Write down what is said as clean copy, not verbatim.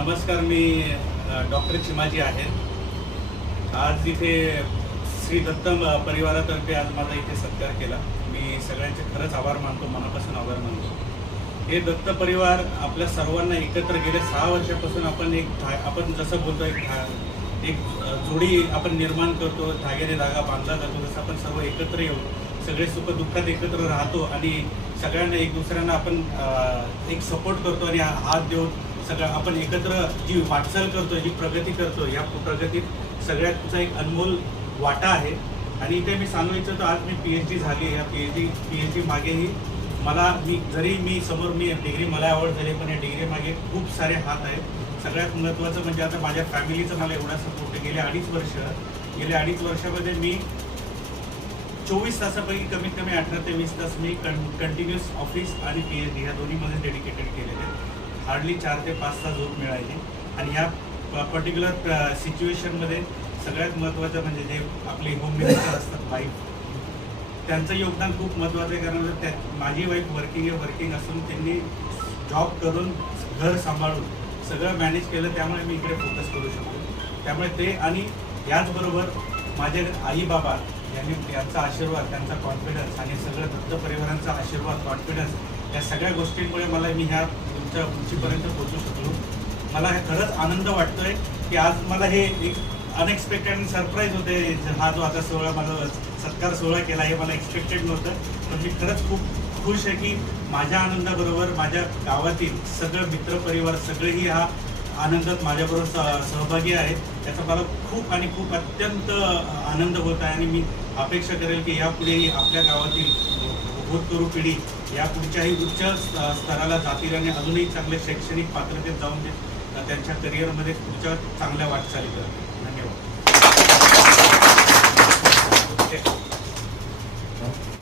नमस्कार, मी डॉक्टर चिमाजी आहे। आज इथे श्री दत्त परिवारातर्फे आज माझा इथे सत्कार केला। मी सगळ्यांचे खरंच आभार मानतो, मनापासून आभार मानतो। हे दत्त परिवार आपल्या सर्वांना एकत्र गेले 6 वर्षापासून आपण जसं बोलतो एक जोडी आपण निर्माण करतो, धाग्याने धागा बांधला जातो, जसं आपण सर्व एकत्र येऊन सगळे सुख दुःखात एकत्र राहतो आणि सगळ्यांना एक दुसऱ्यांना आपण एक सपोर्ट करतो आणि हात देऊन सगळं आपण एकत्र जी वाटचाल करतो, जी प्रगती करतो, या प्रगतीत सगळ्याचा एक अनमोल वाटा आहे। आणि इथे मी सांगू इच्छितो, आज मी PhD झाली आहे। या PhD मागेही मी समोर डिग्री मला आवड झाली, पण या डिग्री मागे खूप सारे हात आहेत। सगळ्यात महत्त्वाचं म्हणजे आता माझ्या फॅमिलीचं मला एवढा सपोर्ट गेले अडीच वर्षामध्ये मी 24 तासापैकी कमीत कमी 18 ते 20 तास मी कंटिन्युअस ऑफिस आणि PhD ह्या दोन्हीमध्ये डेडिकेटेड केलेले आहेत। हार्डली 4 ते 5 तास झोप मिळायची। आणि ह्या पर्टिक्युलर सिच्युएशनमध्ये सगळ्यात महत्त्वाचं म्हणजे जे आपले होम मिनिस्टर असतात, वाईफ, त्यांचं योगदान खूप महत्त्वाचं आहे। कारण माझी वाईफ वर्किंग असून त्यांनी जॉब करून घर सांभाळून सगळं मॅनेज केलं, त्यामुळे मी इकडे फोकस करू शकतो। त्यामुळे ते आणि याचबरोबर माझे आई बाबा यांचा आशीर्वाद, त्यांचा कॉन्फिडन्स आणि सगळं दत्त परिवारांचा आशीर्वाद, कॉन्फिडन्स, या सगळ्या गोष्टींमुळे मला मी ह्या तुमच्या उंचीपर्यंत पोहोचू शकलो। मला खरंच आनंद वाटतोय की आज मला हे एक अनएक्सपेक्टेड आणि सरप्राईज होते। हा जो आता माझा सत्कार सोहळा केला, हे मला एक्सपेक्टेड नव्हतं, पण मी खरंच खूप खुश आहे की माझ्या आनंदाबरोबर माझ्या गावातील सगळं मित्रपरिवार सगळेही हा आनंदात माझ्याबरोबर सहभागी आहेत। त्याचा मला खूप अत्यंत आनंद होत आहे। आणि मी अपेक्षा करेल की यापुढेही आपल्या गावातील भूतपूर्व पिढी या पुढच्याही उच्च स्तराला जातील आणि अजूनही चांगले शैक्षणिक पात्रतेत जाऊन त्यांच्या करिअरमध्ये पुढच्या चांगल्या वाटचाली करतील। धन्यवाद।